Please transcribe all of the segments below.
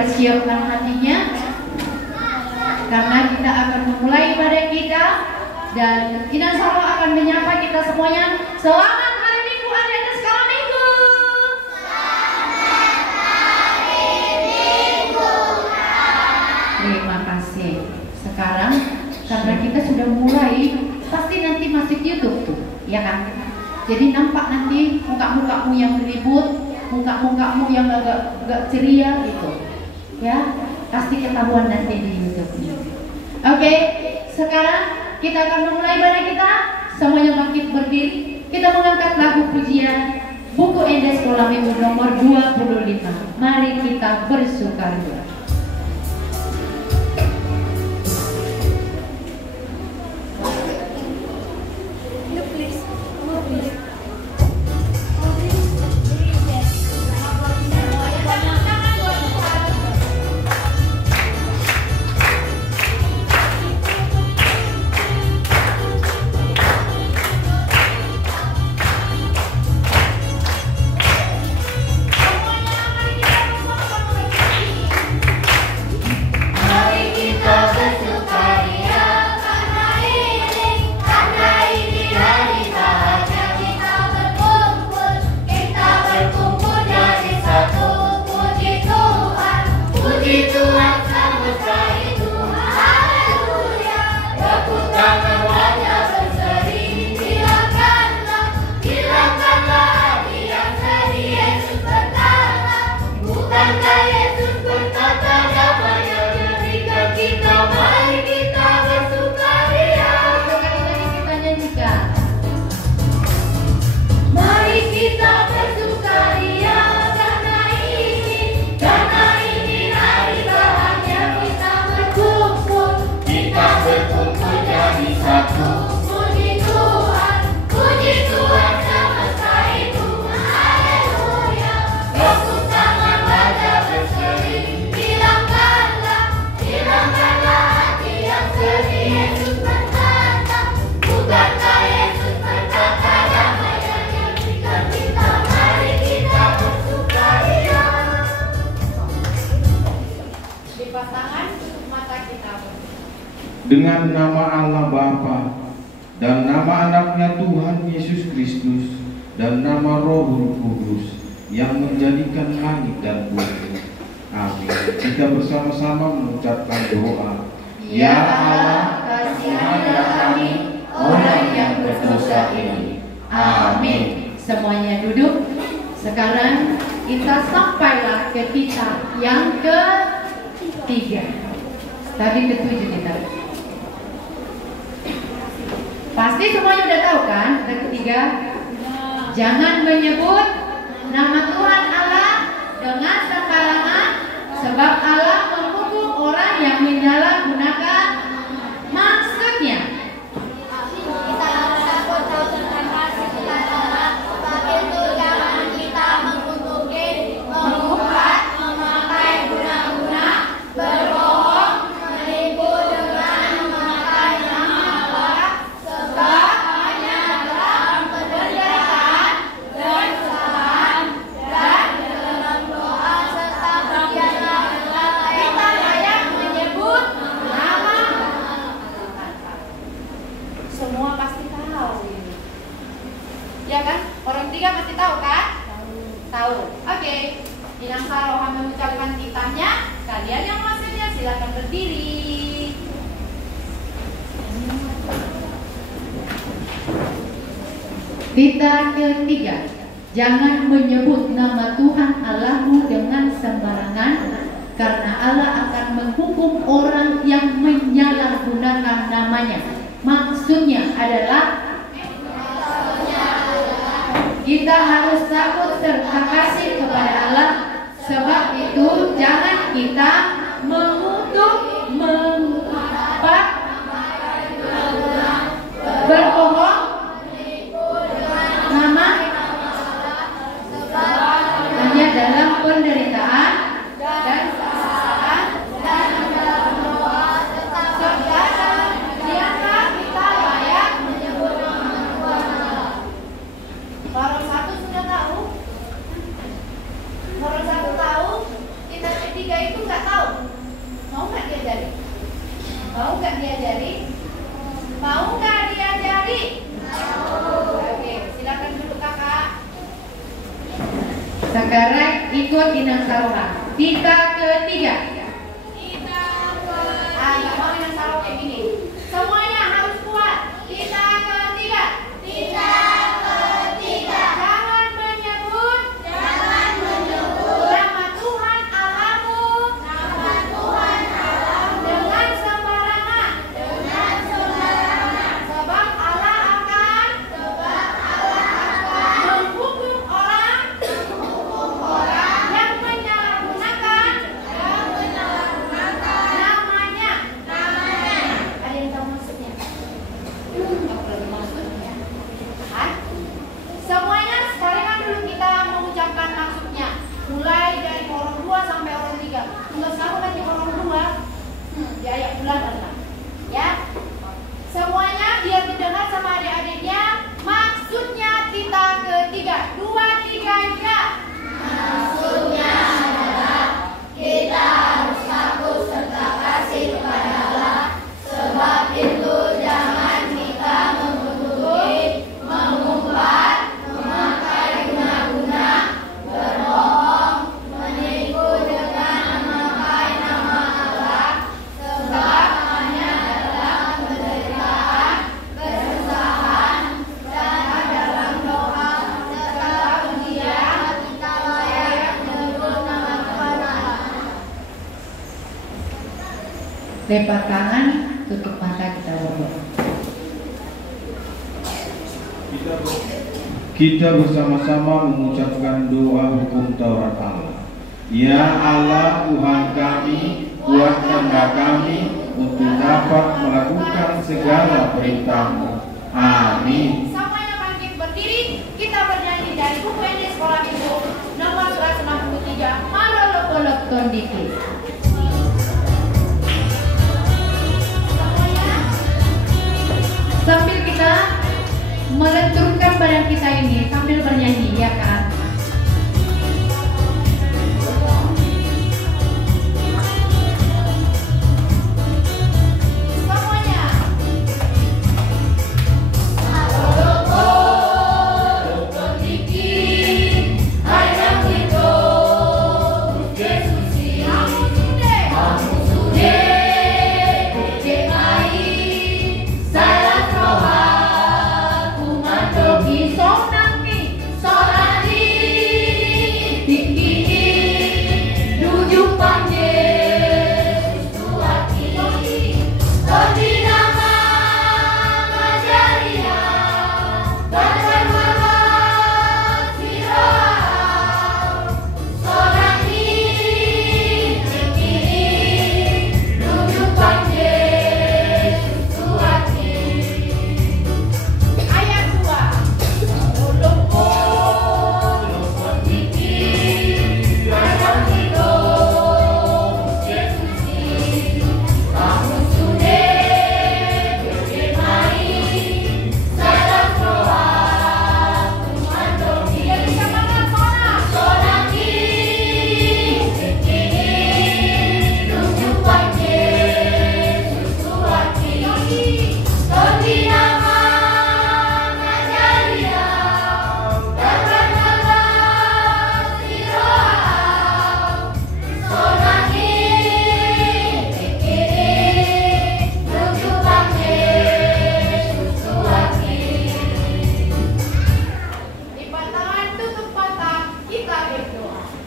Persiapkan hatinya, karena kita akan memulai ibadah kita dan Inang Saro akan menyapa kita semuanya. Selamat hari Minggu, adik-adik sekolah Minggu. Selamat hari Minggu. Terima kasih. Sekarang karena kita sudah mulai, pasti nanti masuk YouTube tuh, ya kan? Jadi nampak nanti muka-mukamu yang ribut, muka-mukamu yang agak ceria gitu. Ya, pasti ketahuan nanti di YouTube ini. Oke, sekarang kita akan memulai ibadah kita. Semuanya bangkit berdiri. Kita mengangkat lagu pujian buku Indah Sekolah Minggu nomor 25. Mari kita bersukaria. Dengan nama Allah Bapa dan nama anaknya Tuhan Yesus Kristus dan nama Roh Kudus yang menjadikan langit dan bumi. Amin. Kita bersama-sama mengucapkan doa. Ya Allah, kasihanilah kami orang yang berdosa ini. Amin. Semuanya duduk. Sekarang kita sampailah ke kitab yang ketiga. Tadi ketujuh kita. Pasti semuanya udah tahu kan? Yang ketiga, jangan menyebut nama Tuhan Allah dengan sembarangan, sebab Allah menghukum orang yang menyalahgunakan maksudnya. Kita harus takut tentang kasih Tuhan Allah. Sebab itu jangan kita mengutuki, mengumpat, memakai guna-guna, berbohong, menipu dengan memakai nama Allah. Sebab hanya dalam penderitaan dan kesalahan dan dalam doa serta perjalananlah kita layak menyebut nama. Semua pasti tahu ini. Ya kan? Orang tiga pasti tahu kan? Tahu. Oke. Inang Saroha mengucapkan titahnya. Kalian yang maksudnya silakan berdiri. Titah ketiga. Jangan menyebut nama Tuhan Allahmu dengan sembarangan, karena Allah akan menghukum orang yang menyalahgunakan namanya. Maksudnya adalah kita harus takut serta kasih kepada Allah. Sebab itu jangan kita mengutuk, mengumpat, berbohong, nama hanya dalam penderitaan dan kesalahan dan dalam doa serta perjalananlah kita layak menyebut nama Tuhan Allah. Orang satu sudah tahu, orang satu tahu, kita ketiga 3 itu nggak tahu. Mau nggak diajari? Mau nggak diajari? Mau nggak diajari? Oke, silakan dulu kakak. Sekarang ikut Inang Saroha. Tita ketiga. Nggak mau Inang Saroha kayak gini. Semuanya harus kuat. Tita ketiga. Jangan menyebut nama Tuhan Allahmu dengan sembarangan. Sebab Allah akan menghukum orang yang menyalahgunakan namanya. Ada yang tahu maksudnya? Apa maksudnya? Semuanya sekalian dulu kita mengucapkan maksudnya. Mulai dari orang 2 sampai orang 3. Untuk selalu lagi orang 2 di ayat bulan 6. Ya. Semuanya biar didengar sama adik-adiknya. Maksudnya Tita ketiga. 2, 3 ya. Maksudnya adalah kita harus takut serta kasih kepada Allah. Sebab itu jangan kita mengutuki, mengumpat, memakai guna-guna, berbohong, menipu dengan memakai nama Allah. Sebab hanya dalam penderitaan, kesusahan, dan dalam doa serta ujian kita layak menyebut nama Tuhan Allah. Lepas tangan, tutup mata, kita berdoa. Kita bersama-sama mengucapkan doa hukum Taurat Allah. Ya Allah Tuhan kami, kuatkanlah kami untuk dapat melakukan segala perintah-Mu. Amin. Semuanya bangkit berdiri, kita bernyanyi dari buku ini sekolah minggu nomor 163. Malolo kolok tondiki. Semuanya Sambil kita melenturkan badan kita ini sambil bernyanyi, ya kan? semuanya.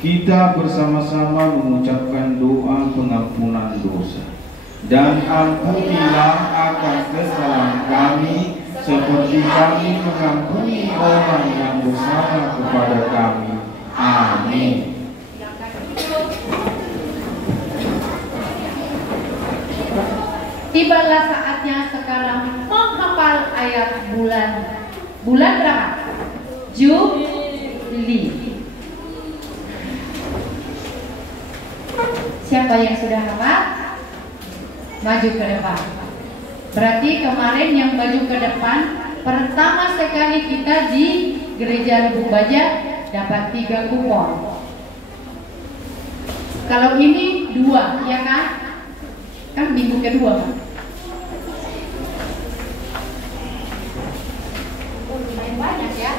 Kita bersama-sama mengucapkan doa pengampunan dosa. Dan ampunilah akan kesalahan kami, seperti kami mengampuni orang yang bersalah kepada kami. Amin. Tibalah saatnya sekarang menghafal ayat bulan berapa? Juli. Siapa yang sudah hafal? Maju ke depan. Berarti kemarin yang maju ke depan pertama sekali kita di Gereja Lubuk Baja dapat 3 kupon. Kalau ini 2, ya kan? Kan minggu kedua kan? Lumayan banyak ya.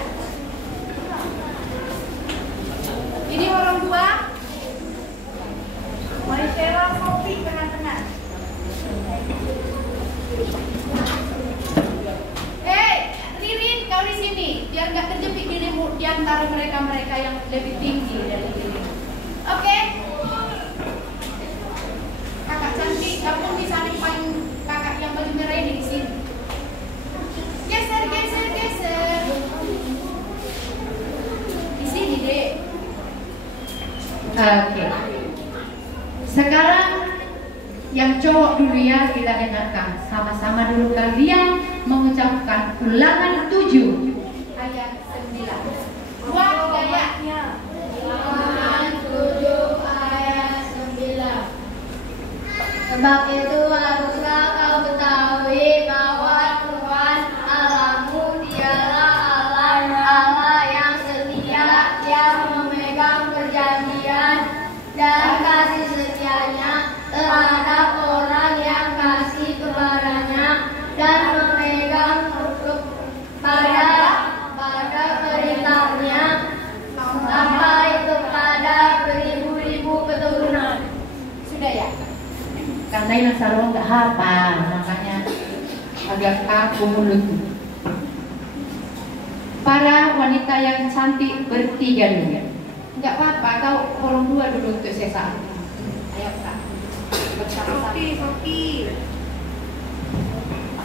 Ini orang tua. Marisela Sofi tengah-tengah. Ririn, kau di sini biar nggak terjepit dirimu di antara mereka yang lebih tinggi dari diri. Oke? Kakak cantik, kamu di samping paling kakak yang baju merah ini di sini. Geser. Di sini deh. Oke. Sekarang yang cowok dulu ya, kita dengarkan sama-sama dulu kalian mengucapkan Ulangan 7 Ayat 9. Dua ayatnya. Ulangan 7 ayat 9. Sebab itu haruslah kau ketahui bahwa Tuhan Allahmu dialah Allah yang setia, yang memegang perjanjian dan kasih setianya terhadap orang yang kasih kepadanya dan memegang pada perintahnya sampai kepada beribu-ribu keturunan. Sudah ya? Karena yang sarung nggak hafal, makanya agak kaku mulut. Para wanita yang cantik bertiga dulu. Nggak apa-apa, kau kolom 2 dulu untuk sesa. Ayo Kak. Bersama-sama. Sofi.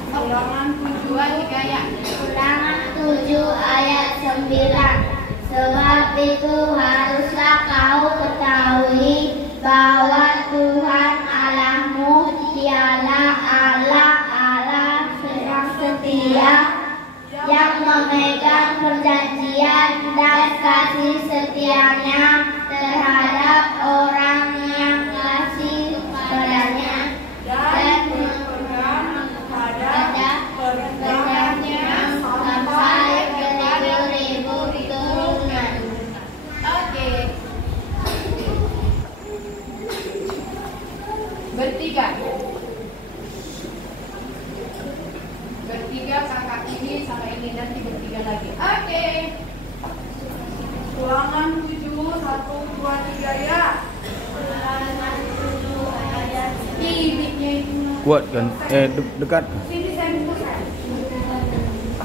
Ulangan 7 ayat. Ulangan 7 ayat 9. Sebab itu haruslah kau ketahui bahwa Tuhan Allahmu dialah Allah yang setia, yang memegang perjanjian dan kasih setianya terhadap orang yang kasih kepadanya dan memegang pada perintahnya sampai beribu-ribu keturunan. Oke. Bertiga kakak ini sama ini nanti bertiga lagi. Oke. Ulangan 7 1 2 3 ya. Ulangan 7 ayat Bibitnya itu Kuat kan? Dekat. sini saya bukan.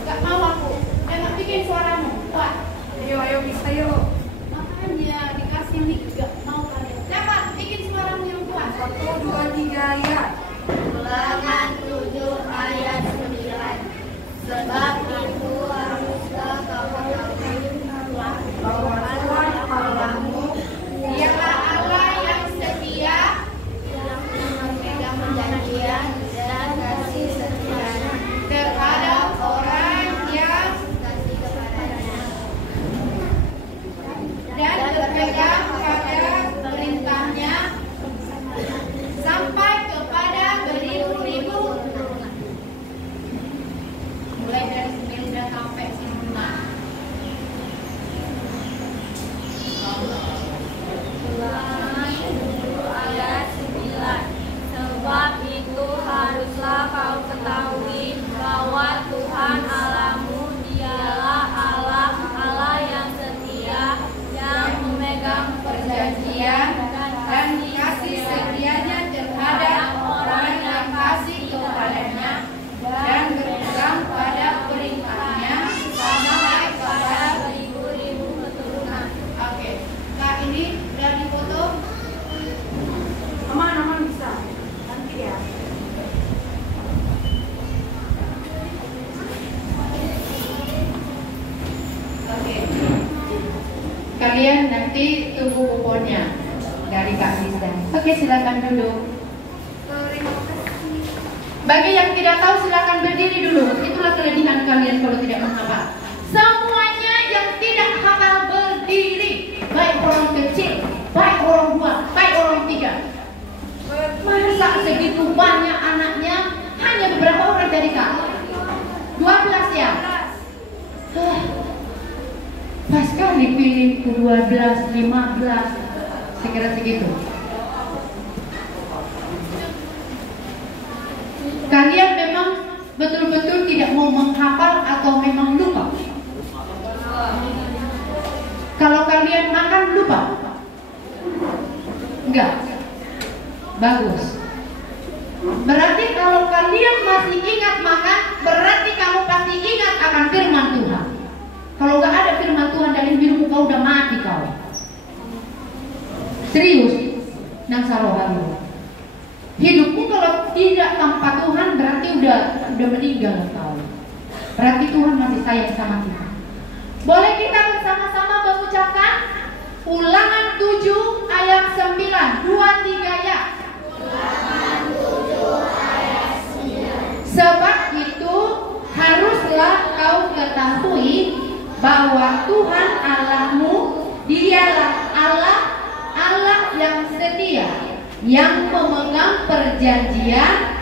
Gak mau aku. Jangan bikin suaramu. Kuat. Ayo bisa yuk. Makanya dikasih mic gak mau kalian. Cepat bikin suaramu yang kuat. 1 2 3 ya. Ulangan 7 ayat 9. Sebab itu haruslah kau ketahui bahwa Tuhan Allahmu Dialah Allah yang setia, yang memegang perjanjian dan kasih setianya terhadap orang yang kasih kepadanya dan berpegang pada perintahnya sampai kepada beribu-ribu. Mulai dari 9 sampai 5. Ulangan 7 ayat 9. Sebab itu haruslah kau ketahui bahwa Tuhan Allahmu dialah Allah yang setia, yang memegang perjanjian Dan kasih setianya terhadap orang yang kasih kepadanya dan berpegang pada perintahnya sampai pada beribu-ribu keturunan. Oke, Kak ini udah difoto? Aman bisa. Nanti ya. Oke. Kalian nanti tunggu kuponnya dari Kak Lisa. Oke, silakan duduk. Bagi yang tidak tahu silakan berdiri dulu. Itulah kelebihan kalian kalau tidak menghafal. Semuanya yang tidak hafal berdiri, baik orang kecil, baik orang tua, baik orang tiga. Masa segitu banyak anaknya hanya beberapa orang dari Kak? 12 ya? Pas sekali pilih 12, 15, sekira segitu. Kalian memang betul-betul tidak mau menghafal atau memang lupa? Kalau kalian makan lupa? Enggak. Bagus. Berarti kalau kalian masih ingat makan, berarti kamu pasti ingat akan firman Tuhan. Kalau nggak ada firman Tuhan dalam hidupmu, kau udah mati kau. Serius, nang saroharu. Hidupmu kalau tidak tanpa Tuhan berarti udah meninggal kau. Berarti Tuhan masih sayang sama kita. Boleh kita bersama-sama mengucapkan Ulangan 7 ayat 9, 2-3 ya. Ulangan 7 ayat 9. Sebab itu haruslah kau ketahui bahwa Tuhan Allahmu, Dialah Allah yang setia, yang memegang perjanjian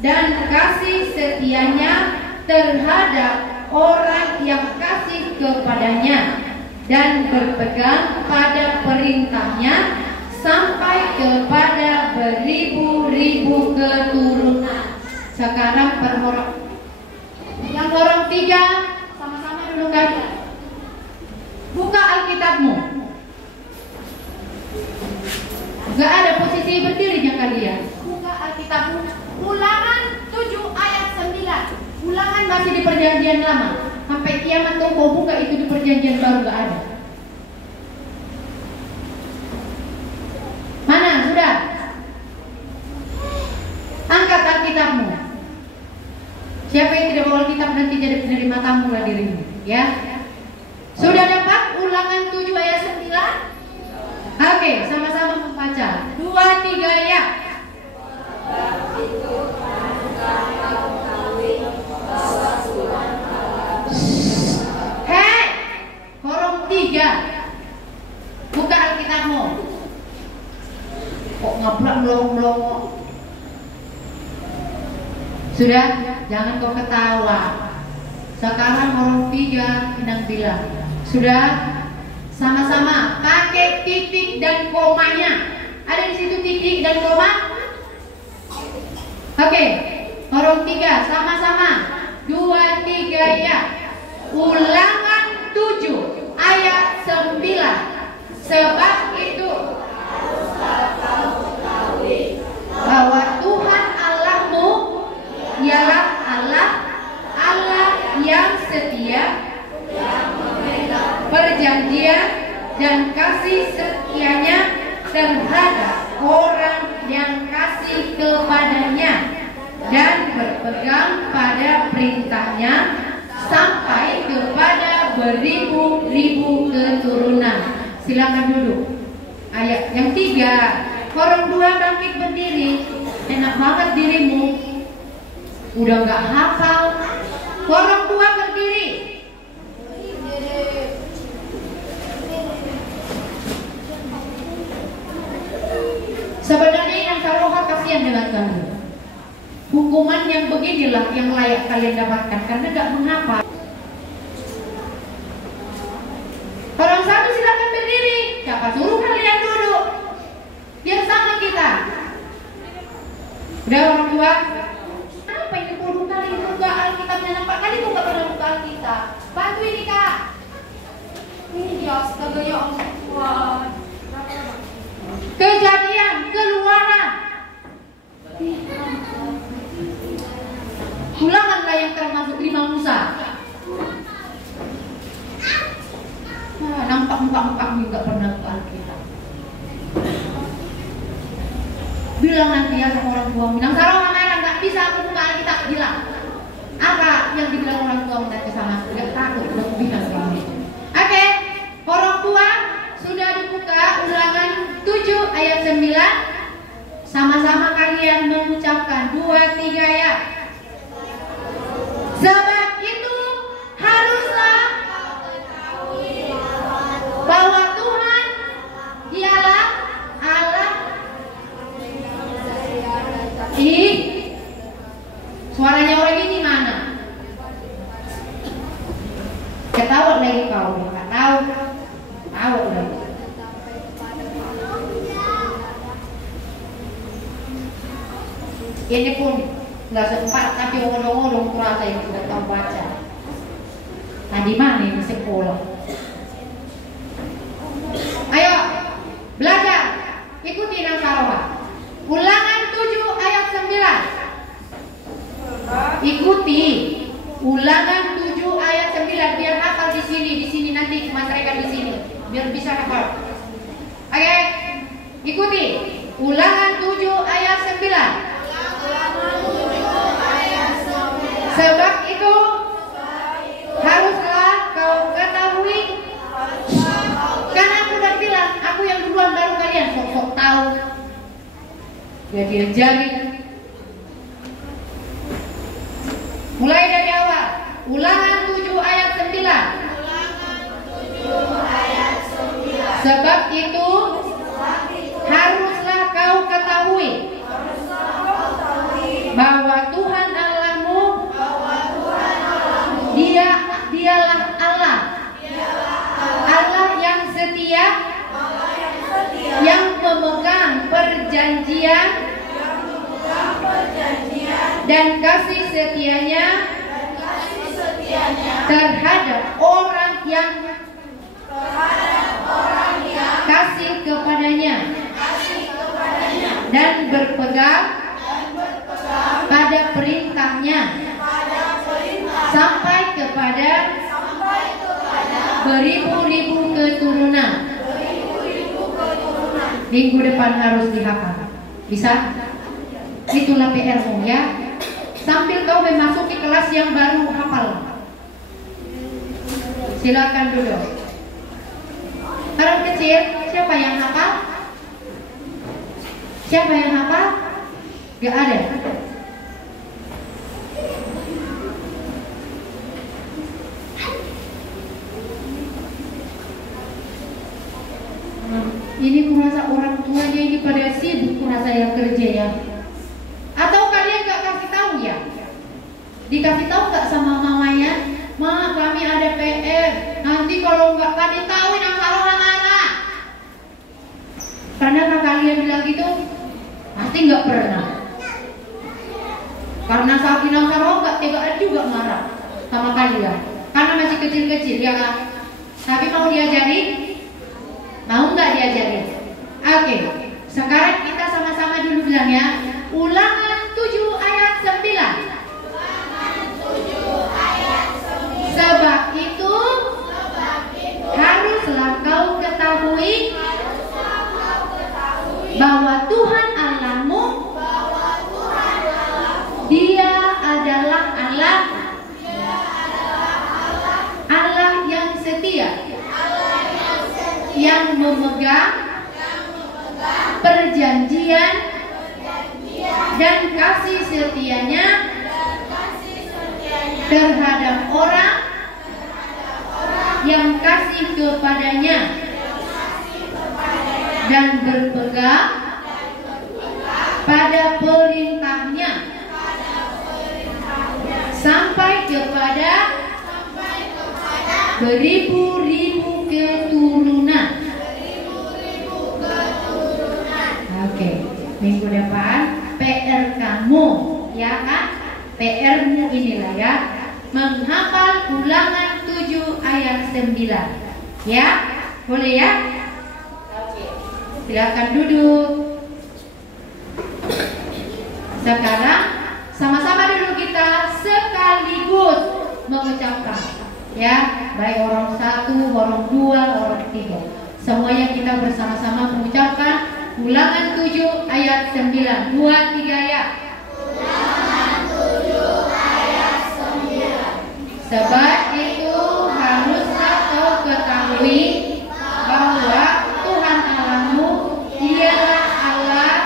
dan kasih setianya terhadap orang yang kasih kepadanya dan berpegang pada perintahnya sampai kepada beribu-ribu keturunan. Sekarang berhormat. Yang orang 3 sama-sama dulu kan. Buka Alkitabmu. Gak ada posisi berdirinya kalian. Buka Alkitabmu. Ulangan 7 ayat 9. Ulangan masih di perjanjian lama. Sampai kiamat kau buka itu di perjanjian baru gak ada. Mana? Sudah? Angkat Alkitabmu. Siapa yang tidak bawa Alkitab nanti jadi penerima tamu lah dirimu, ya. Sudah dapat Ulangan 7 ayat 9? Oke, sama-sama membaca. 2-3 ya. Hei, korong 3. Buka Alkitabmu. Kok ngablak melongo-melongo? Sudah, jangan kau ketawa. Sekarang orang 3 Inang bilang. Sudah, sama-sama pakai titik dan komanya. Ada di situ titik dan koma? Oke, orang 3 sama-sama. 2-3 ya. Ulangan 7 ayat 9. Sebab itu bahwa Tuhan Allahmu ialah Allah yang setia, perjanjian dan kasih setianya terhadap orang yang kasih kepadanya dan berpegang pada perintahnya sampai kepada beribu-ribu keturunan. Silakan duduk. Ayat yang 3. Orang 2 bangkit berdiri. Enak banget dirimu. Udah gak hafal. Orang 2 berdiri. Sebenarnya yang Saroha kasihan dengan kamu. Hukuman yang beginilah yang layak kalian dapatkan karena gak menghafal. Orang 1 silakan berdiri. Siapa suruh kalian duduk? Biar sama kita. Udah orang 2. Apa ini 10 kali buka Alkitabnya, nampak kali kok gak pernah buka Alkitab. Bantu ini kak. Ini dia astaga ya Allah. Kejadian, Keluaran. Ulanganlah yang termasuk 5 Musa. Nah, nampak muka-mukamu gak pernah buka Alkitab. Bilang nanti ya sama orang tua, bilang Saroha marah gak bisa aku buka Alkitab. Bilang apa yang dibilang orang tua nanti sama aku, gak takut udah bilang kamu. Oke, orang tua sudah dibuka Ulangan 7 ayat 9. Sama-sama kalian mengucapkan 2-3 ya. Sebab itu haruslah bahwa Tuhan dialah Allah. Suaranya orang ini mana? Ketawa lagi kau, nggak tahu. Tahu lagi. Ini pun Kelas 4 tapi ngolong-ngolong kurasa yang tidak tahu baca. Nah di mana ini sekolah? Ayo belajar, ikuti Nasarowa. Ulangan 7 ayat 9. Ikuti Ulangan 7 ayat 9 biar hafal di sini nanti Mas Reka di sini biar bisa hafal. Oke, ikuti Ulangan 7 ayat 9. Sebab itu haruslah kau ketahui. Karena aku udah bilang, aku yang duluan baru kalian sok-sok tahu. Jadi ajarin. Mulai dari awal. Ulangan 7 ayat 9. Sebab itu haruslah kau ketahui bahwa Tuhan Allahmu dialah Allah. Allah yang setia, yang memegang perjanjian dan kasih setianya terhadap orang yang kasih kepadanya dan berpegang pada perintahnya sampai kepada beribu-ribu keturunan. Minggu depan harus dihafal. Bisa? Itulah PR-mu ya. Sambil kau memasuki kelas yang baru hafal. Silakan duduk. Orang kecil, siapa yang hafal? Siapa yang hafal? Gak ada. Ini kurasa orang tuanya ini pada sibuk kurasa yang kerja ya. Atau kalian gak kasih tahu ya? Dikasih tahu gak sama mamanya? Ma, kami ada PR. Nanti kalau nggak kami tahu yang salah mana? Karena kalian bilang gitu, pasti nggak pernah. Karena saat Inang Sarowa nggak tegaan juga marah sama kalian. Karena masih kecil-kecil ya kan. Tapi mau diajarin? Mau nggak diajarin? Oke. Sekarang kita sama-sama dulu bilang ya. Ulangan 7 ayat 9. Sebab itu haruslah kau ketahui bahwa Tuhan Allahmu Dia adalah Allah, Allah yang setia, yang memegang perjanjian dan kasih setianya terhadap orang yang kasih kepadanya dan berpegang pada perintahnya sampai kepada beribu-ribu keturunan. Oke, minggu depan PR kamu ya kan? PR-mu inilah ya, menghafal Ulangan 7 ayat 9. Ya, boleh ya? Oke. Silakan duduk. Sekarang sama-sama dulu kita sekaligus mengucapkan ya, baik orang 1, orang 2, orang 3. Semuanya kita bersama-sama mengucapkan Ulangan 7 ayat 9. 2, 3 ya. Sebab itu haruslah kau ketahui bahwa Tuhan Allahmu dialah Allah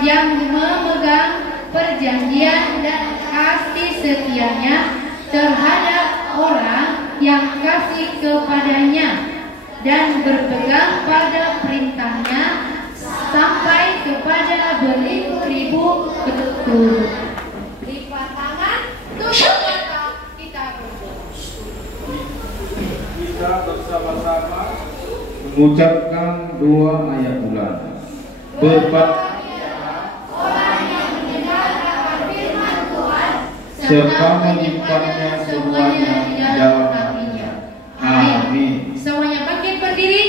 yang memegang perjanjian dan kasih setianya terhadap orang yang kasih kepadanya dan berpegang pada perintahnya sampai kepada beribu-ribu keturunan. Lipat tangan, tutup mata, kita berdoa. Kita bersama-sama mengucapkan 2 ayat ulangan. Berbahagialah orang yang serta menyimpannya semuanya di dalam hatinya. Amin. Semuanya bangkit berdiri,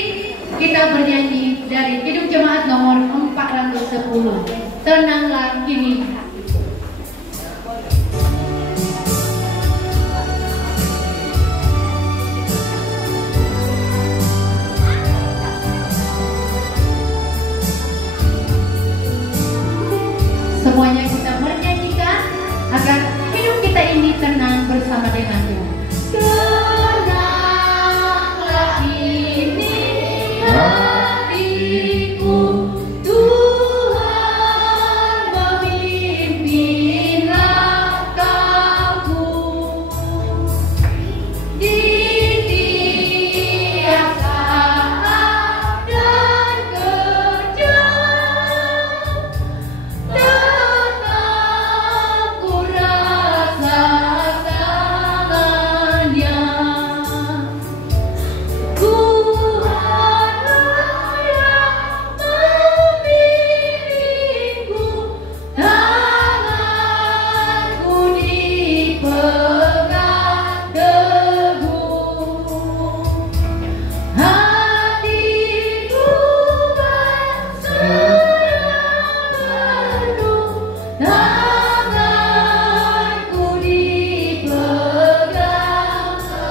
kita bernyanyi dari Kidung Jemaat nomor 410. Tenanglah kini. Semuanya kita menyanyikan agar hidup kita ini tenang bersama dengan Tuhan. Tenanglah ini hatiku, Tuhan memimpin langkahku. Di tiap saat dan kerja ku rasakannya. Tuhan yang membimbingku, tanganku dipegang teguh, hatiku berserah penuh, tanganku dipegang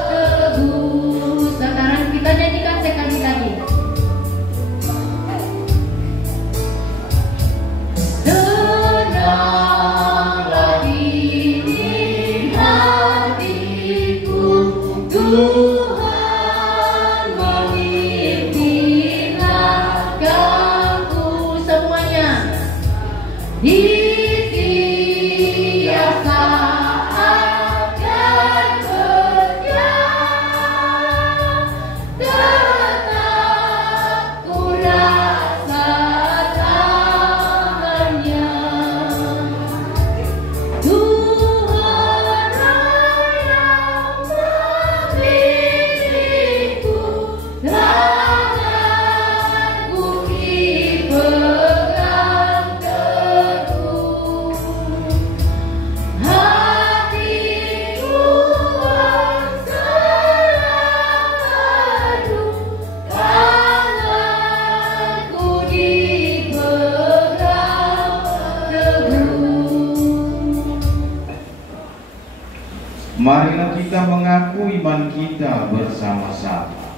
teguh. Sekarang kita nyanyikan sekali lagi. Tenanglah ini hatiku, Tuhan memimpin langkahku. Semuanya. Di tiap saat dan kerja tetap ku rasakannya. Tuhan yang membimbingku, tanganku dipegang teguh, hatiku berserah penuh, tanganku dipegang teguh. Marilah kita mengaku iman kita bersama-sama.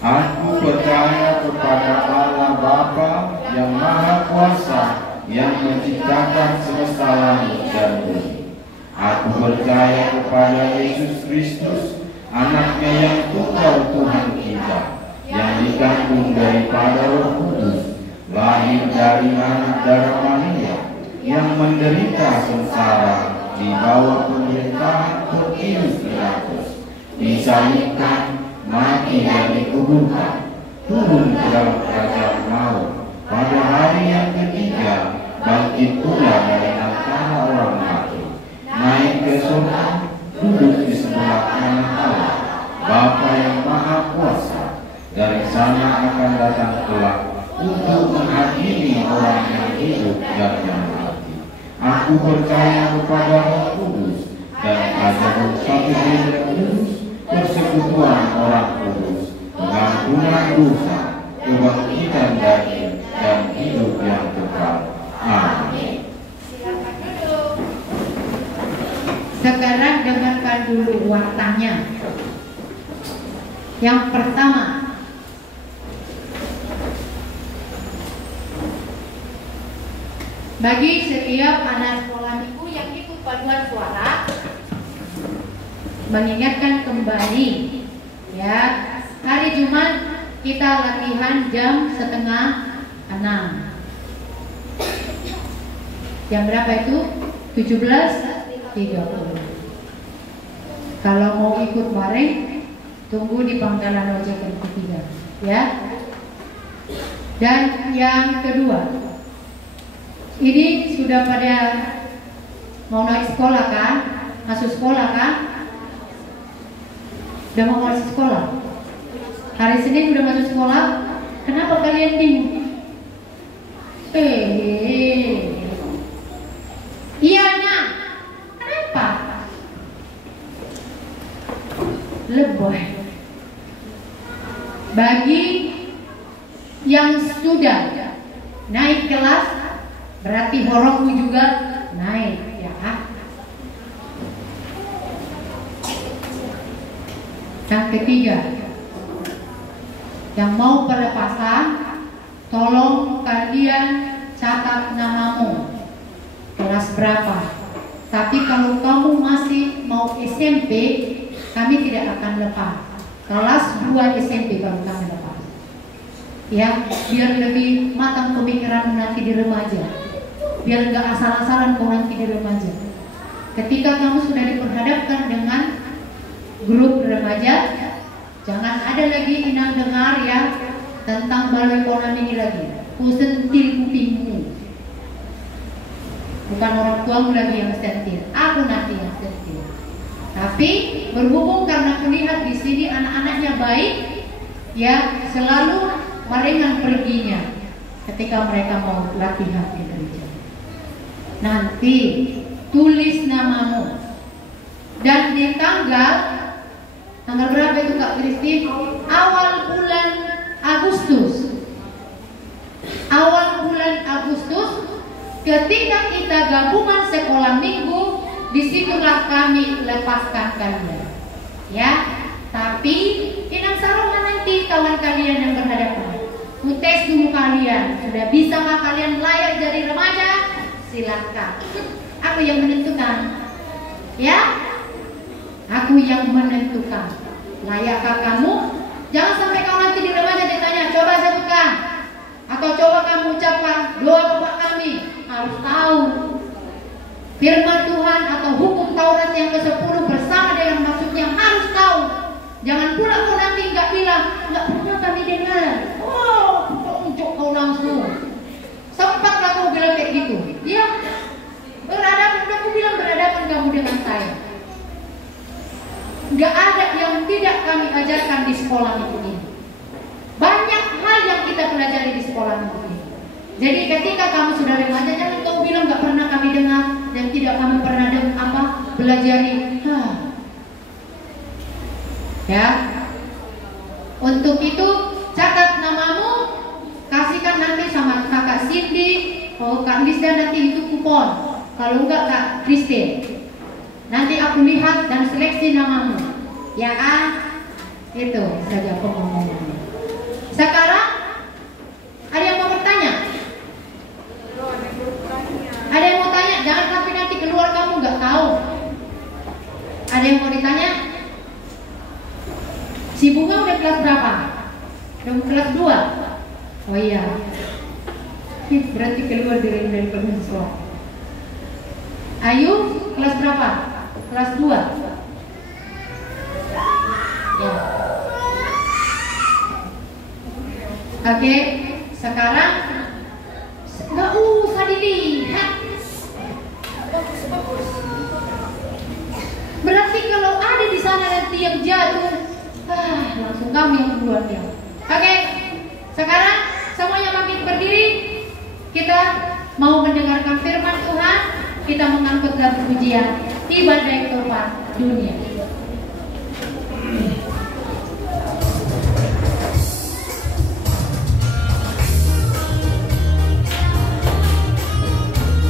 Aku percaya kepada Allah Bapa yang Maha Kuasa, yang menciptakan semesta langit dan bumi. Aku percaya kepada Yesus Kristus, anaknya yang tunggal Tuhan kita, yang dikandung daripada Roh Kudus, lahir dari anak darah Maria, yang menderita sengsara di bawah pemerintahan Pontius Pilatus, disalibkan, mati dan dikuburkan, turun ke dalam kerajaan maut, pada hari yang ketiga bangkit pula dari antara orang mati, naik ke surga, duduk di sebelah kanan Allah Bapa yang Maha Kuasa. Dari sana akan datang kelak untuk menghakimi orang yang hidup dan yang mati. Aku percaya kepada Roh Kudus dan ajaran satu Gereja Kudus, persekutuan orang kudus, pengampunan dosa, kebangkitan dari dan hidup yang kekal. Amin. Silakan duduk. Sekarang dengarkan dulu wartanya. Yang pertama, bagi setiap anak sekolah minggu yang ikut paduan suara, mengingatkan kembali, ya, hari Jumat kita latihan jam 5:30. Jam berapa itu? 17.30. Kalau mau ikut bareng, tunggu di pangkalan ojek yang ketiga, ya. Dan yang kedua, ini sudah pada mau naik sekolah kan? Masuk sekolah kan? Udah mau masuk sekolah? Hari Senin udah masuk sekolah? Kenapa kalian bingung? Iya nak, kenapa? Bagi yang sudah naik kelas, berarti horongmu juga naik, ya kan? Yang ketiga, yang mau pelepasan, tolong kalian catat namamu, kelas berapa. Tapi kalau kamu masih mau SMP, kami tidak akan lepas. Kelas 2 SMP baru kami lepas. Ya, biar lebih matang pemikiran nanti di remaja. Biar nggak asal-asalan kau nanti di remaja. Ketika kamu sudah diperhadapkan dengan grup remaja, jangan ada lagi inang dengar ya tentang balai konam ini lagi. Ku sentil kupingmu. Bukan orang tuamu lagi yang sentil, aku nanti yang sentil. Tapi berhubung karena kulihat di sini anak-anaknya baik, ya selalu meringan perginya ketika mereka mau latihan di gereja. Nanti tulis namamu dan di tanggal berapa itu Kak Kristi? Awal bulan Agustus. Awal bulan Agustus, ketika kita gabungan sekolah minggu, disitulah kami lepaskan kalian. Ya, tapi inang sarongan nanti kawan kalian yang berhadapan. Tes dulu kalian, sudah bisakah kalian layak jadi remaja? Silakan. Aku yang menentukan. Ya, aku yang menentukan. Layakkah kamu? Jangan sampai kau nanti di remaja ditanya, coba sebutkan atau coba kamu ucapkan doa Bapa kami. Harus tahu firman Tuhan atau hukum Taurat yang ke-10 bersama dengan maksudnya, harus tahu. Jangan pula kau nanti nggak bilang nggak pernah kami dengar. Oh, untuk kau langsung. Sempatlah kau bilang kayak gitu. Ya, berhadapan. Udah aku bilang berhadapan kamu dengan saya. Nggak ada yang tidak kami ajarkan di sekolah minggu ini. Banyak hal yang kita pelajari di sekolah minggu ini. Jadi ketika kamu sudah remaja, jangan kau bilang nggak pernah kami dengar dan tidak kami pernah pelajari. Ya, untuk itu catat namamu, kasihkan nanti sama kakak Cindy, Kak Lisa nanti itu kupon. Kalau enggak Kak Kristen, nanti aku lihat dan seleksi namamu. Ya kan? Itu saja pengumumannya. Sekarang ada yang mau bertanya? Ada yang mau tanya? Jangan sampai nanti keluar kamu nggak tahu. Ada yang mau ditanya? Si Bunga udah kelas berapa? Udah kelas 2? Oh iya. Berarti keluar dari sekolah. Ayu kelas berapa? Kelas 2. Ya. Oke, sekarang nggak usah dilihat. Berarti kalau ada di sana nanti yang jatuh, langsung kami yang duluan ya. Oke, sekarang semuanya makin berdiri. Kita mau mendengarkan firman Tuhan. Kita mengangkut lagu pujian di badai topan dunia.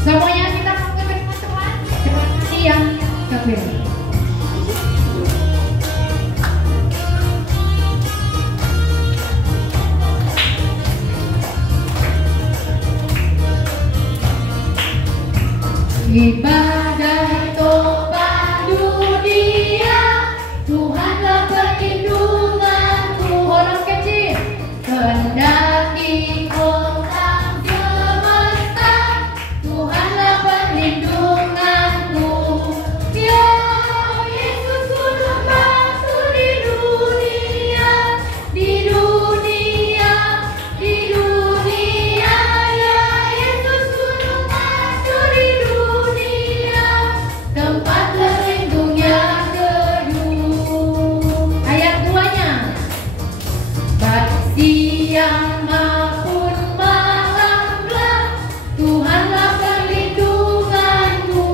Semuanya kita mengangkut firman Tuhan. Terima kasih yang kembali. Di badai topan dunia, Tuhanlah perlindunganku. Orang kecil, kendaki kotak semesta, Tuhanlah perlindunganku. Ya Yesus gunung batu di dunia, di dunia, di dunia. Ya Yesus gunung batu di dunia, tempat berlindung yang teduh. Ayat 2-nya. Baik siang maupun malam gelap, Tuhanlah perlindunganku.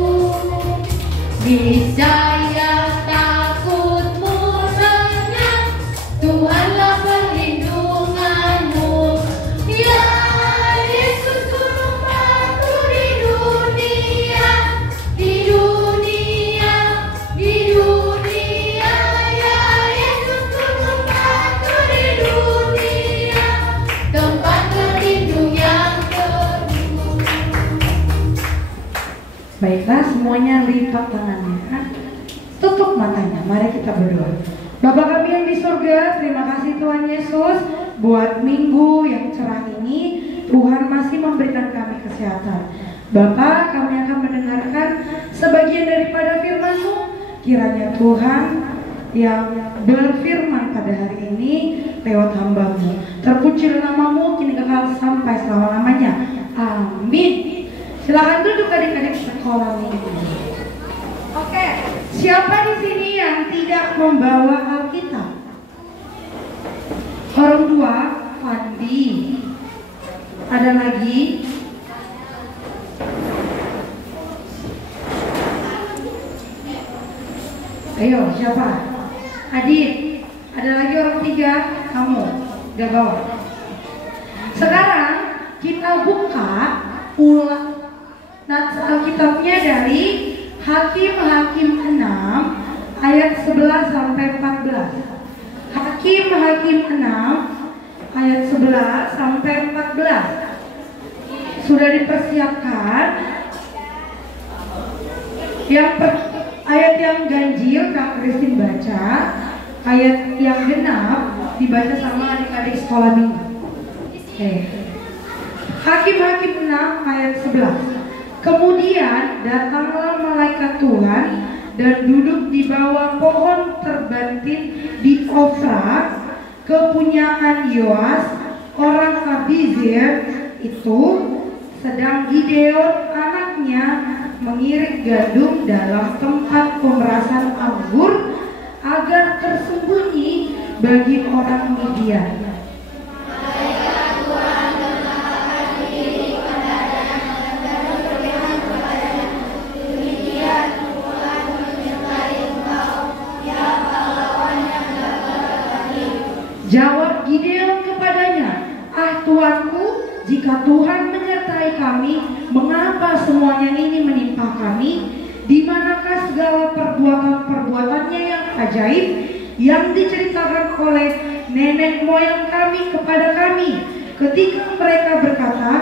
Niscaya takutmu lenyap, Tuhanlah perlindunganku. Baiklah, semuanya lipat tangannya, tutup matanya, mari kita berdoa. Bapa kami yang di surga, terima kasih Tuhan Yesus buat minggu yang cerah ini. Tuhan masih memberikan kami kesehatan. Bapa, kami akan mendengarkan sebagian daripada firman-Mu. Kiranya Tuhan yang berfirman pada hari ini lewat hamba-Mu, terpujilah nama-Mu kini kekal sampai selama-lamanya. Amin. Silakan duduk adik-adik sekolah minggu. Oke, siapa di sini yang tidak membawa Alkitab? Orang tua, Fandi. Ada lagi? Ayo, siapa? Adit. Ada lagi orang tiga? Kamu udah bawa. Sekarang kita buka ulang Alkitabnya dari Hakim-Hakim 6 ayat 11 sampai 14. Hakim-Hakim 6 ayat 11 sampai 14. Sudah dipersiapkan. Ayat yang ganjil Kak Kristin baca, ayat yang genap dibaca sama adik-adik sekolah minggu. Oke. Hakim-Hakim 6 ayat 11. Kemudian datanglah malaikat Tuhan dan duduk di bawah pohon terbantin di Ofra, kepunyaan Yoas orang Abizir itu, sedang Gideon anaknya mengirik gandum dalam tempat pemerasan anggur agar tersembunyi bagi orang Midian. Jawab Gideon kepadanya, "Ah Tuanku, jika Tuhan menyertai kami, mengapa semuanya ini menimpa kami? Di manakah segala perbuatan-perbuatannya yang ajaib yang diceritakan oleh nenek moyang kami kepada kami? Ketika mereka berkata,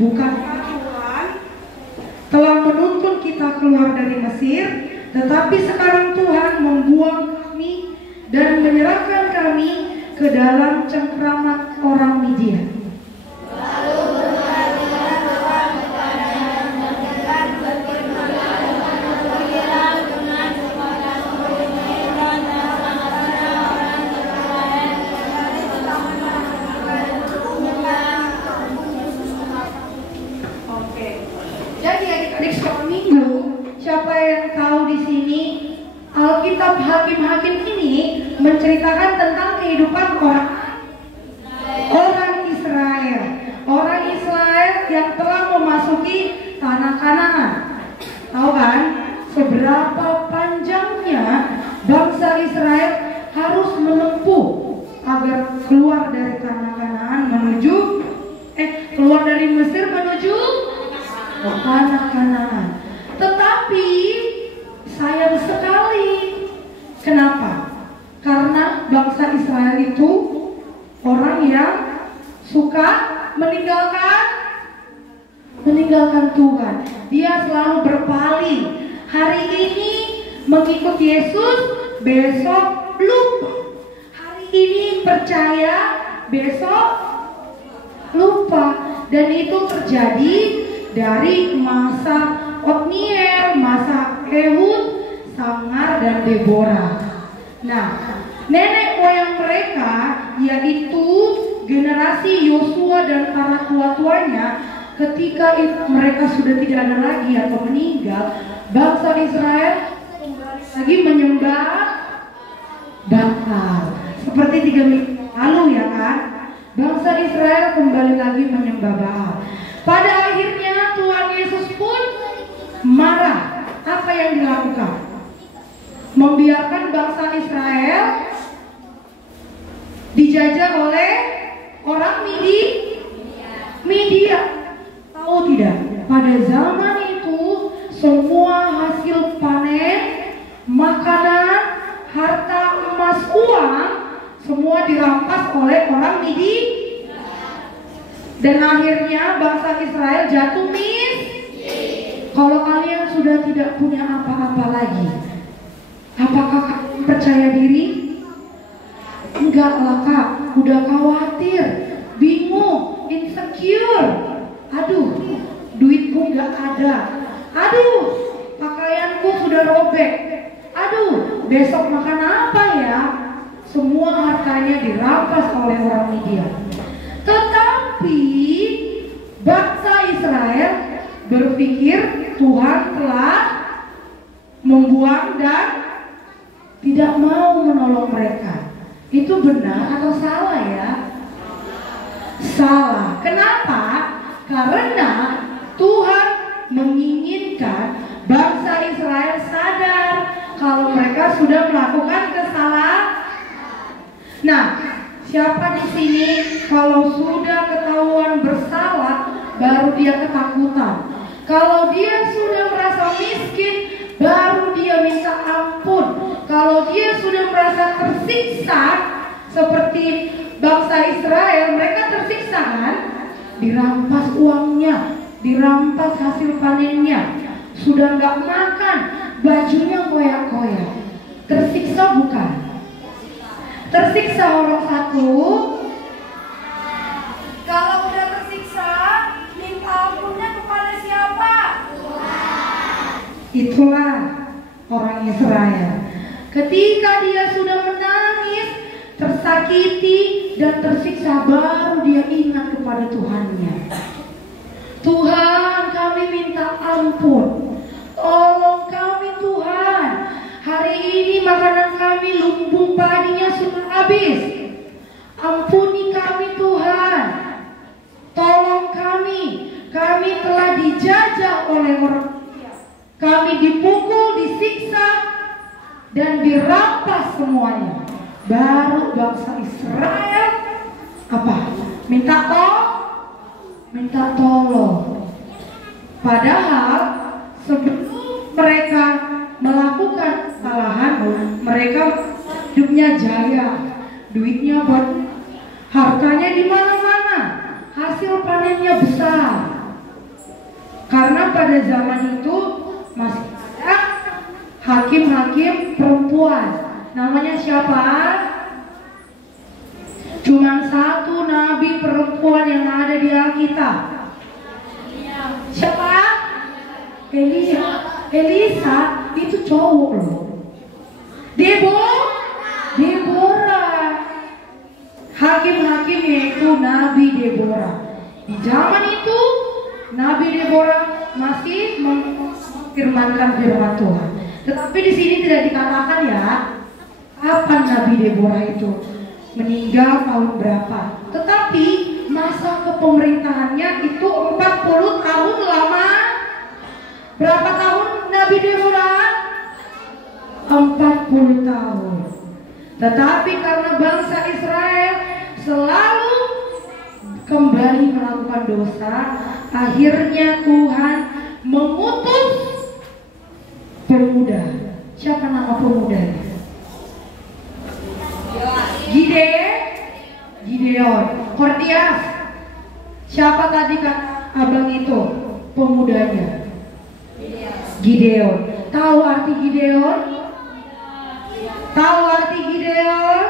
bukankah Tuhan telah menuntun kita keluar dari Mesir, tetapi sekarang Tuhan membuang kami dan menyerahkan kami ke dalam cengkramat orang Midian." Jadi adik-adik sekolah minggu, siapa yang tahu di sini Alkitab Hakim-Hakim ini menceritakan tentang kehidupan orang Israel. Orang Israel yang telah memasuki tanah Kanaan. Tahu kan seberapa panjangnya bangsa Israel harus menempuh agar keluar dari tanah Kanaan keluar dari Mesir menuju ke tanah Kanaan. Tetapi sayang sekali. Kenapa? Karena bangsa Israel itu orang yang suka meninggalkan Tuhan. Dia selalu berpaling. Hari ini mengikut Yesus, besok lupa. Hari ini percaya, besok lupa. Dan itu terjadi dari masa Otniel, masa Ehud, Samgar, dan Deborah. Nah, nenek moyang mereka, yaitu generasi Yosua dan para tua-tuanya, ketika mereka sudah tidak ada lagi atau meninggal, bangsa Israel kembali lagi menyembah Baal. Seperti 3 minggu lalu ya kan, bangsa Israel kembali lagi menyembah Baal. Pada akhirnya Tuhan Yesus pun marah. Apa yang dilakukan? Membiarkan bangsa Israel dijajah oleh orang Midian. Tahu tidak? Pada zaman itu semua hasil panen, makanan, harta, emas, uang semua dirampas oleh orang Midian. Dan akhirnya bangsa Israel jatuh miskin. kalau kalian sudah tidak punya apa-apa lagi, apakah kalian percaya diri? Enggak lah kak, udah khawatir, bingung, insecure. Aduh, duitku nggak ada. Aduh, pakaianku sudah robek. Aduh, besok makan apa ya? Semua hartanya dirampas oleh orang Media. Tetapi bangsa Israel berpikir Tuhan telah membuang dan tidak mau menolong mereka. Itu benar atau salah ya? Salah. Kenapa? Karena Tuhan menginginkan bangsa Israel sadar kalau mereka sudah melakukan kesalahan. Nah, siapa di sini kalau sudah ketahuan bersalah baru dia ketakutan? Kalau dia sudah merasa miskin baru dia minta ampun. Kalau dia sudah merasa tersiksa seperti bangsa Israel, mereka tersiksa kan? Dirampas uangnya, dirampas hasil panennya, sudah nggak makan, bajunya koyak-koyak. Tersiksa bukan? Tersiksa orang satu. Kalau udah tersiksa, minta ampunnya kepada siapa? Itulah orang Israel. Ketika dia sudah menangis, tersakiti dan tersiksa, baru dia ingat kepada Tuhannya. Tuhan, kami minta ampun. Tolong kami Tuhan. Hari ini makanan kami lumbung padinya sudah habis. Ampuni kami Tuhan. Tolong kami. Kami telah dijajah oleh orang. Kami dipukul, disiksa, dan dirampas semuanya. Baru bangsa Israel apa? Minta tolong. Padahal sebelum mereka melakukan kesalahan, mereka hidupnya jaya, duitnya hartanya di mana-mana, hasil panennya besar. Karena pada zaman itu masih ada hakim-hakim perempuan. Namanya siapa? Cuma satu nabi perempuan yang ada di Alkitab. Siapa? Elisa itu cowok loh. Deborah. Hakim-hakim yaitu Nabi Deborah. Di zaman itu Nabi Deborah masih memfirmankan firman Tuhan. Tetapi di sini tidak dikatakan ya kapan Nabi Deborah itu meninggal, tahun berapa. Tetapi masa kepemerintahannya itu 40 tahun lama. Berapa tahun Nabi Deborah? 40 tahun. Tetapi karena bangsa Israel selalu kembali melakukan dosa, akhirnya Tuhan mengutus pemuda. Siapa nama pemudanya? Gideon. Kordias. Siapa tadi kata abang itu pemudanya? Gideon. Tahu arti Gideon? Tahu arti Gideon?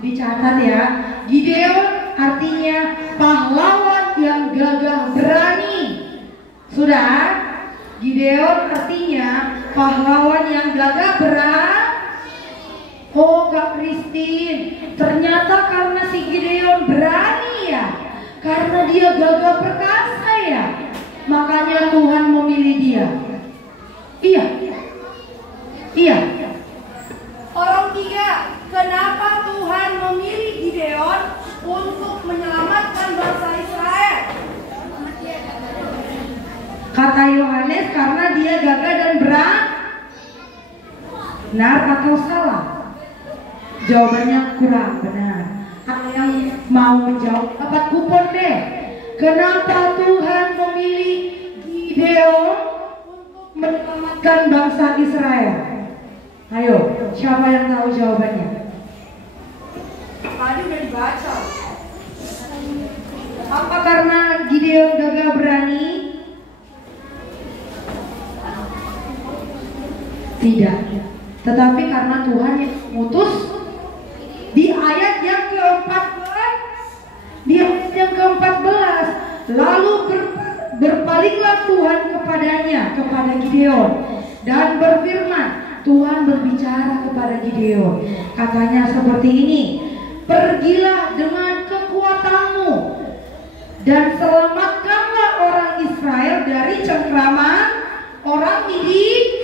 Dicatat ya. Gideon artinya pahlawan yang gagah berani. Sudah? Gideon artinya pahlawan yang gagah berani. Oh Kak Christine, ternyata karena si Gideon berani ya, karena dia gagah perkasa ya, makanya Tuhan memilih dia. Iya. Orang tiga, kenapa Tuhan memilih Gideon untuk menyelamatkan bangsa Israel? Kata Yohanes karena dia gagah dan berani. Benar atau salah? Jawabannya kurang benar. Ada yang mau menjawab, dapat kupon deh. Kenapa Tuhan memilih Gideon untuk menyelamatkan bangsa Israel? Ayo, siapa yang tahu jawabannya? Tadi udah dibaca. Apa karena Gideon gagah berani? Tidak. Tetapi karena Tuhan yang mengutus di ayat yang ke-14, lalu berpalinglah Tuhan kepada Gideon dan berfirman. Tuhan berbicara kepada Gideon, katanya seperti ini, pergilah dengan kekuatanmu dan selamatkanlah orang Israel dari cengkraman orang Midian.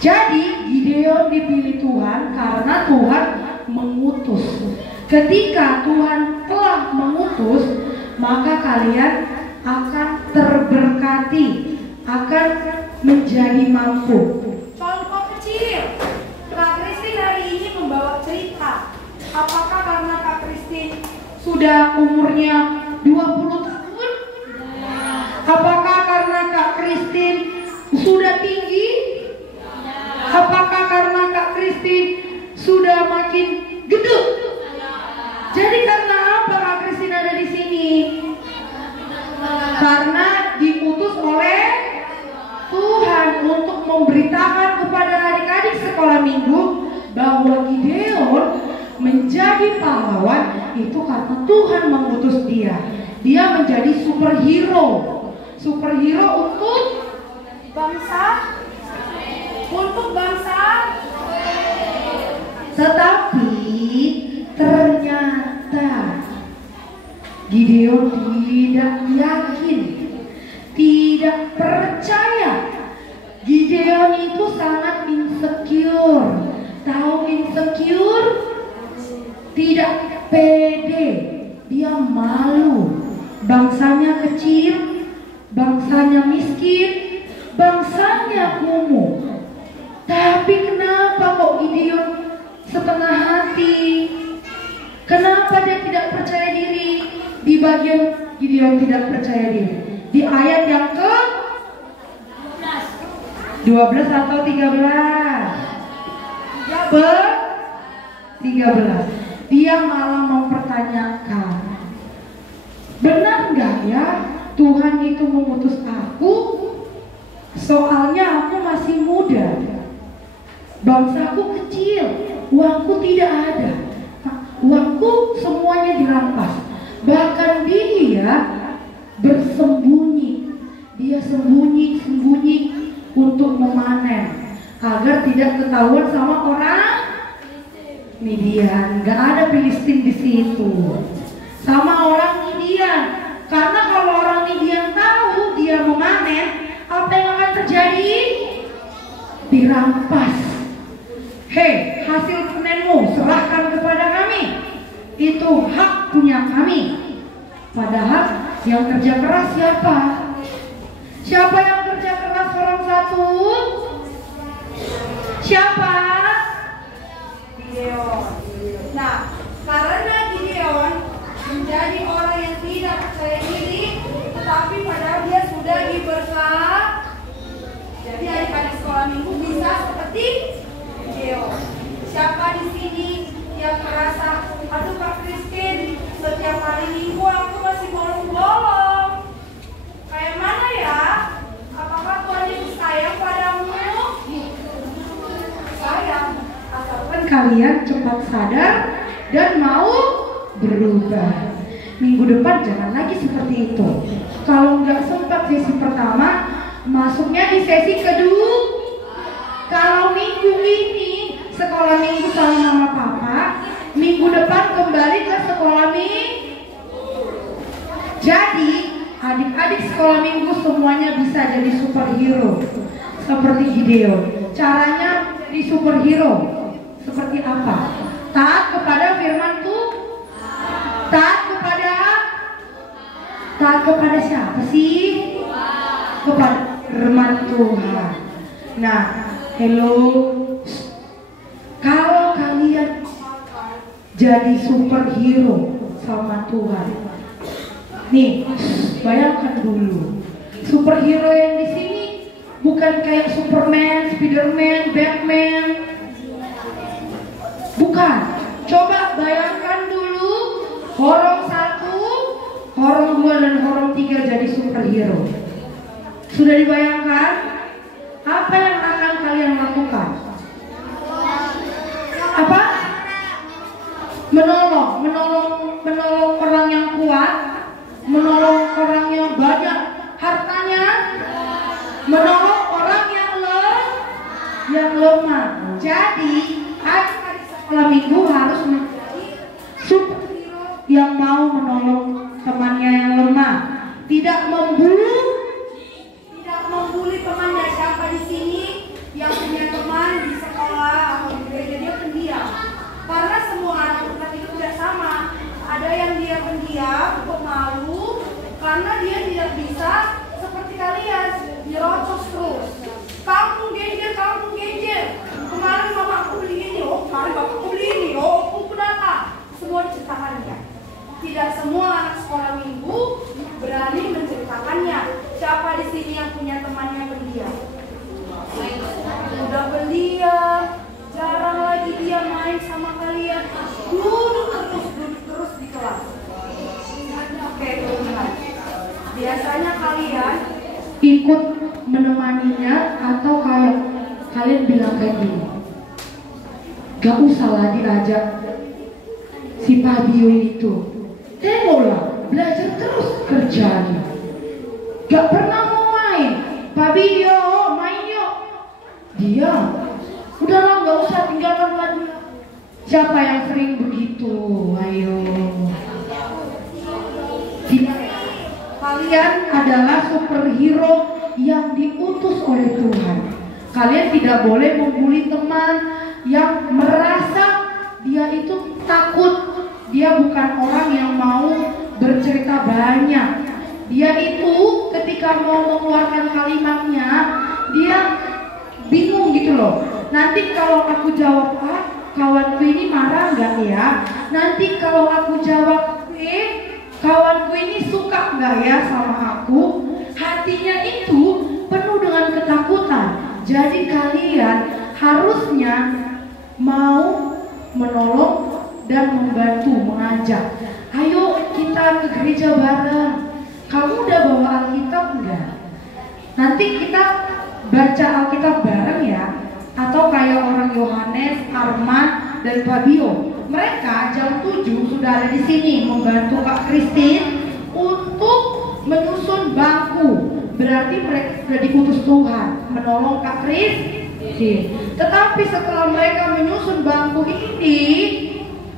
Jadi Gideon dipilih Tuhan karena Tuhan mengutus. Ketika Tuhan telah mengutus, maka kalian akan terberkati, akan menjadi mampu. Contoh kecil, Kak Christine hari ini membawa cerita. Apakah karena Kak Christine Sudah umurnya 20 tahun? Apakah karena Kak Christine sudah tinggi? Apakah karena Kak Christine sudah makin gendut? Jadi karena apa Kak Christine ada di sini? Karena diutus oleh Tuhan untuk memberitakan kepada adik-adik sekolah minggu bahwa Gideon menjadi pahlawan itu karena Tuhan mengutus dia. Dia menjadi superhero. Superhero untuk bangsa? Tetapi ternyata Gideon tidak yakin, tidak percaya. Gideon itu sangat insecure. Tahu insecure? Tidak pede. Dia malu. Bangsanya kecil, bangsanya miskin, bangsanya kumuh. Tapi kenapa kok Gideon setengah hati? Kenapa dia tidak percaya diri? Di bagian Gideon tidak percaya diri, di ayat yang ke 12 atau 13? 13. Dia malah mempertanyakan, benar nggak ya Tuhan itu mengutus aku? Soalnya aku masih muda, bangsaku kecil, uangku tidak ada, uangku semuanya dirampas. Bahkan dia bersembunyi, dia sembunyi untuk memanen agar tidak ketahuan sama orang Midian. Gak ada Filistin di situ, sama orang Midian. Karena kalau orang Midian tahu dia memanen, apa yang akan terjadi? Dirampas. Hei, hasil panenmu serahkan kepada kami. Itu hak punya kami. Padahal yang kerja keras siapa? Siapa yang kerja keras orang satu? Siapa? Gideon. Nah, karena Gideon menjadi orang yang tidak percaya diri, tetapi padahal dia sudah diberkati. Jadi adik-adik sekolah minggu bisa seperti Gideon. Siapa di sini yang merasa, aduh Kak Christine, setiap hari minggu aku masih bolong-bolong. Kayak mana ya? Apakah Tuhan itu sayang padamu? Sayang. Asalkan kalian cepat sadar dan mau berubah. Minggu depan jangan lagi seperti itu. Kalau nggak sempat sesi pertama, masuknya di sesi kedua. Kalau minggu ini sekolah minggu sama mama papa, minggu depan kembali ke sekolah minggu. Jadi adik-adik sekolah minggu semuanya bisa jadi superhero seperti Gideon. Caranya jadi superhero seperti apa? Taat kepada firman Tuhan. Taat kepada siapa sih? Kepada firman Tuhan. Nah, hello. Kalau kalian jadi superhero sama Tuhan, nih, bayangkan dulu. Superhero yang di sini bukan kayak Superman, Spiderman, Batman. Bukan. Coba bayangkan dulu Horong 1, Horong 2, dan Horong 3 jadi superhero. Sudah dibayangkan? Apa yang akan kalian menolong orang yang kuat, menolong orang yang banyak hartanya, menolong orang yang lemah. Jadi adik-adik sekolah minggu harus menjadi superhero yang mau menolong temannya yang lemah, tidak membuli temannya. Siapa di sini yang punya teman di sekolah atau di gereja dia pendiam? Karena semua anak umat itu tidak sama. Ada yang dia pendiam, pemalu, karena dia tidak bisa seperti kalian nyerocos terus. Kampung genjer. Kemarin mamaku beli ini, kemarin bapakku beli ini, aku datang. Semua diceritakannya. Tidak semua anak sekolah minggu berani menceritakannya. Siapa di sini yang punya temannya pendiam? Udah pendiam, jarang lagi dia main sama kalian. Duduk terus di kelas. Oke, teman-teman. Biasanya kalian ikut menemaninya atau kalian bilang kayak gini, gak usahlah diajak si Fabio itu, tengoklah belajar terus kerjanya, gak pernah mau main. Fabio main yuk, dia udahlah gak usah, tinggalkan dia. Siapa yang sering begitu? Ayo, kalian adalah superhero yang diutus oleh Tuhan. Kalian tidak boleh membuli teman yang merasa dia itu takut. Dia bukan orang yang mau bercerita banyak. Dia itu ketika mau mengeluarkan kalimatnya, dia bingung gitu loh. Nanti kalau aku jawab A, kawanku ini marah nggak ya? Nanti kalau aku jawab B, kawanku ini suka nggak ya sama aku? Hatinya itu penuh dengan ketakutan. Jadi kalian harusnya mau menolong dan membantu, mengajak. Ayo kita ke gereja bareng. Kamu udah bawa Alkitab enggak? Nanti kita baca Alkitab bareng ya. Atau kayak orang Yohanes, Arman, dan Fabio. Mereka jam 7 sudah ada di sini membantu Kak Christine untuk menyusun bangku. Berarti mereka sudah diutus Tuhan menolong Kak Christine. Tetapi setelah mereka menyusun bangku ini,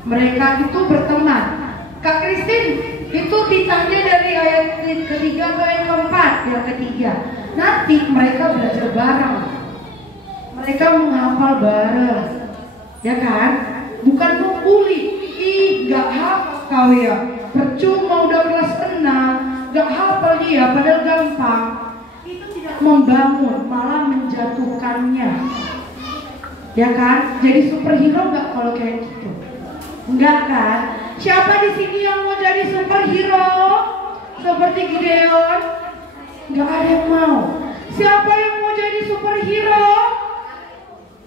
mereka itu berteman. Kak Christine itu titahnya dari ayat ketiga ke ayat keempat, yang ketiga. Nanti mereka belajar bareng. Mereka menghafal bareng, ya kan? Bukan membuli. Ih, gak hafal kau ya. Percuma udah kelas 6, gak hafal dia, padahal gampang. Itu tidak membangun, malah menjatuhkannya. Ya kan? Jadi superhero gak kalau kayak gitu? Enggak kan? Siapa di sini yang mau jadi superhero? Seperti Gideon? Gak ada yang mau. Siapa yang mau jadi superhero?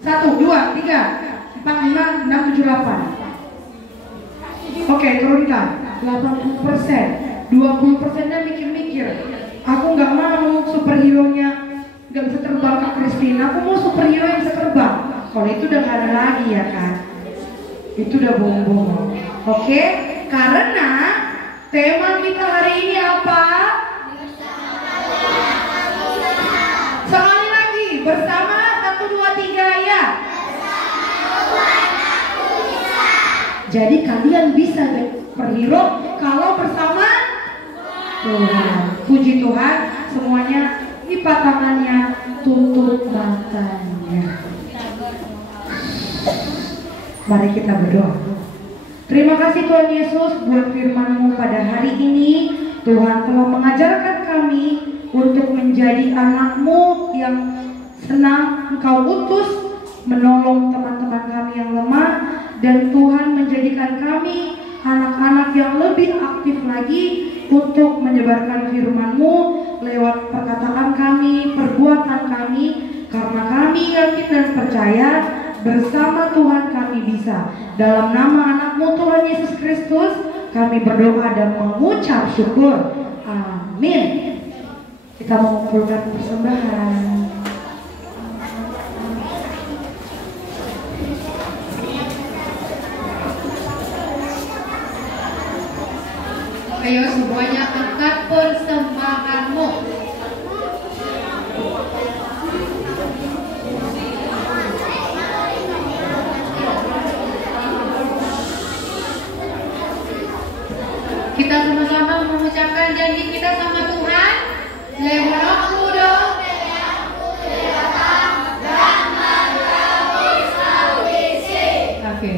1, 2, 3, 4, 5, 6, 7, 8. Oke, turunkan 80%. 20%-nya mikir-mikir. Aku nggak mau superhero-nya nggak bisa terbang Kak Christine. Aku mau superhero yang bisa terbang. Kalau itu udah nggak ada lagi ya kan? Itu udah bohong-bohong. Oke? Karena tema kita hari ini apa? Sekali lagi, bersama 1, 2, 3 ya. Jadi kalian bisa jadi superhero kalau bersama Tuhan. Puji Tuhan, semuanya lipat tangannya, tutup matanya. Mari kita berdoa. Terima kasih Tuhan Yesus buat firman-Mu pada hari ini. Tuhan telah mengajarkan kami untuk menjadi anak-Mu yang senang Engkau utus menolong teman-teman kami yang lemah, dan Tuhan menjadikan kami anak-anak yang lebih aktif lagi untuk menyebarkan firman-Mu lewat perkataan kami, perbuatan kami, karena kami yakin dan percaya bersama Tuhan kami bisa. Dalam nama anak-Mu Tuhan Yesus Kristus kami berdoa dan mengucap syukur. Amin. Kita mengumpulkan persembahan. Ayo semuanya angkat persembahanmu. Kita sama-sama mengucapkan janji kita sama Tuhan. Oke.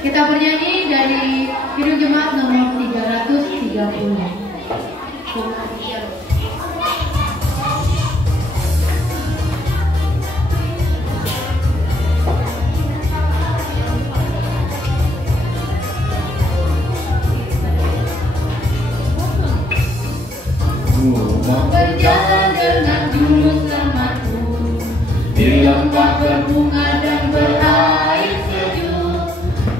Kita bernyanyi dari Kidung Jemaat nomor 330. Berjalan dengan juru selamatku di lembah berbunga dan berair sejuk,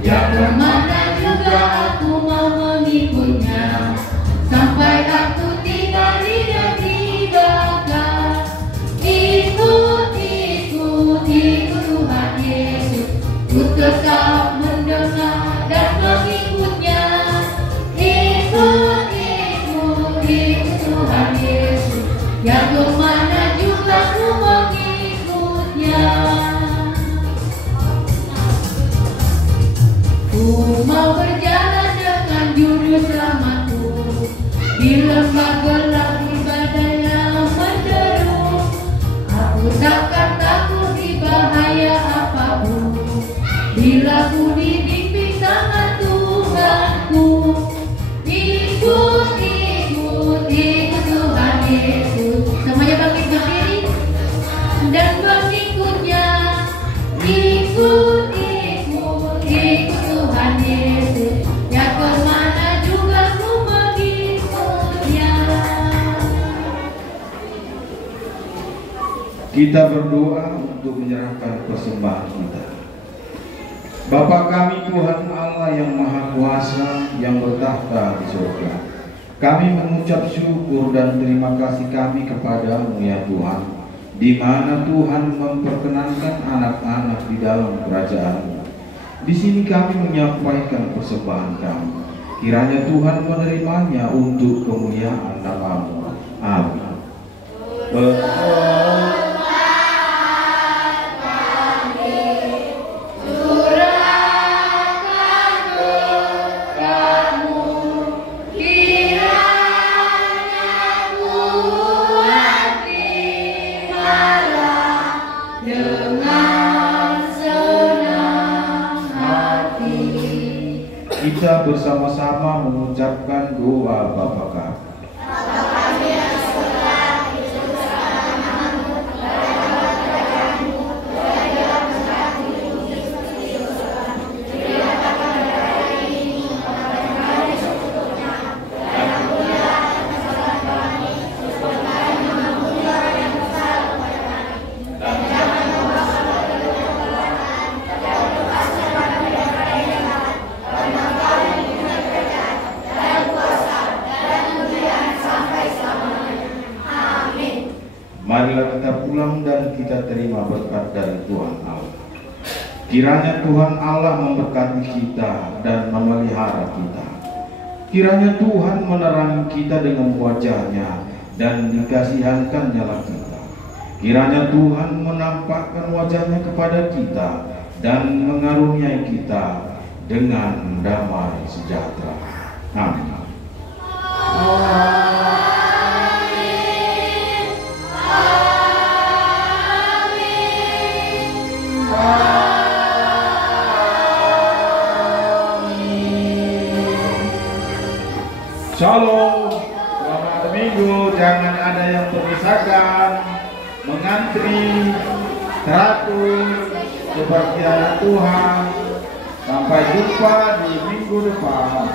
yang kemana juga aku mau mengikutnya, sampai aku tiba di negeri bakar. Ikut, ikut, ikut Tuhan Yesus, ku tetap mendengar dan mengikutnya. Ikut, ikut, ikut Tuhan Yesus, yang kemana juga ku mengikutnya. Ku mau berjalan dengan juru selamatku di lembah gelap di badai yang menderu. Aku takkan takut di bahaya apapun, bila ku dibimbing tangan Tuhanku. Ikut, ikut, ikut Tuhan Yesus. Semuanya bangkit berdiri dan mengikutnya. Ikut, ikut, ikut Tuhan Yesus, yang kemana juga ku mengikutnya. Kita berdoa untuk menyerahkan persembahan kita. Bapa kami Tuhan Allah yang Maha Kuasa, yang bertahta di surga, kami mengucap syukur dan terima kasih kami kepadamu ya Tuhan, di mana Tuhan memperkenankan anak-anak di dalam kerajaan-Mu. Di sini kami menyampaikan persembahan kami. Kiranya Tuhan menerimanya untuk kemuliaan nama-Mu. Amin. Kita bersama-sama mengucapkan doa Bapa kami. Marilah kita pulang dan kita terima berkat dari Tuhan Allah. Kiranya Tuhan Allah memberkati kita dan memelihara kita. Kiranya Tuhan menerangi kita dengan wajah-Nya dan dikasihankan-Nya kita. Kiranya Tuhan menampakkan wajah-Nya kepada kita dan mengaruniai kita dengan damai sejahtera. Amin. Shalom, selamat minggu. Jangan ada yang berdesakan, mengantri, teratur seperti anak Tuhan. Sampai jumpa di minggu depan.